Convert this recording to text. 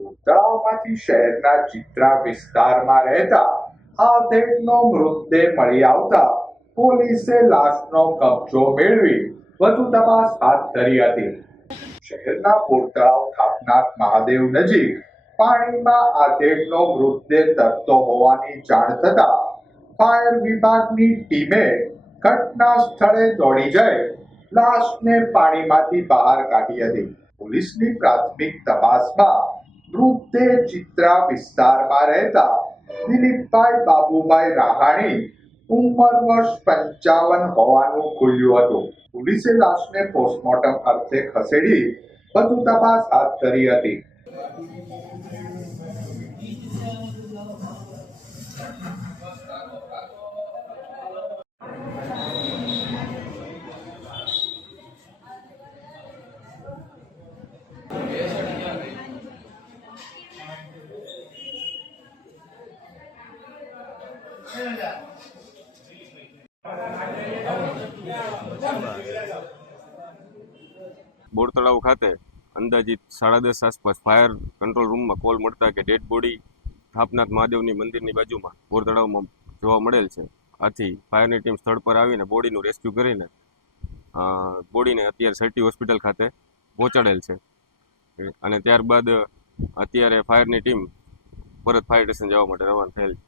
તળાવમાંથી શહેરના ચિત્રા વિસ્તારમાં રહેતા આધેડનો મૃતદેહ મળી આવતા પોલીસે લાશનો કબજો મેળવી વધુ તપાસ હાથ ધરી હતી. શહેરના બોરતળાવ થાપનાથ મહાદેવ નજીક પાણીમાં આધેડનો મૃતદેહ તરતો હોવાની જાણ થતા ફાયર વિભાગની ટીમે ઘટના સ્થળે દોડી જઈ લાશને પાણીમાંથી બહાર કાઢી હતી. પોલીસની પ્રાથમિક તપાસમાં મૃતદેહ ચિત્રા વિસ્તારમાં રહેતા દિલીપભાઈ બાબુભાઈ રાહાણી ઉંમર વર્ષ 55 હોવાનું ખુલ્યું હતું. પોલીસે લાશને પોસ્ટમોર્ટમ અર્થે ખસેડી વધુ તપાસ હાથ ધરી હતી. બોરતળાવ ખાતે અંદાજિત 10:30 આસપાસ ફાયર કંટ્રોલ રૂમમાં કોલ મળતા કે ડેડ બોડી થાપનાથ મહાદેવની મંદિરની બાજુમાં બોરતળાવમાં જોવા મળેલ છે. આથી ફાયરની ટીમ સ્થળ પર આવીને બોડીનું રેસ્ક્યુ કરીને બોડીને અત્યારે સર્ટી હોસ્પિટલ ખાતે પહોંચાડેલ છે અને ત્યારબાદ અત્યારે ફાયરની ટીમ પરત ફાયર સ્ટેશન જવા માટે રવાના થયેલ છે.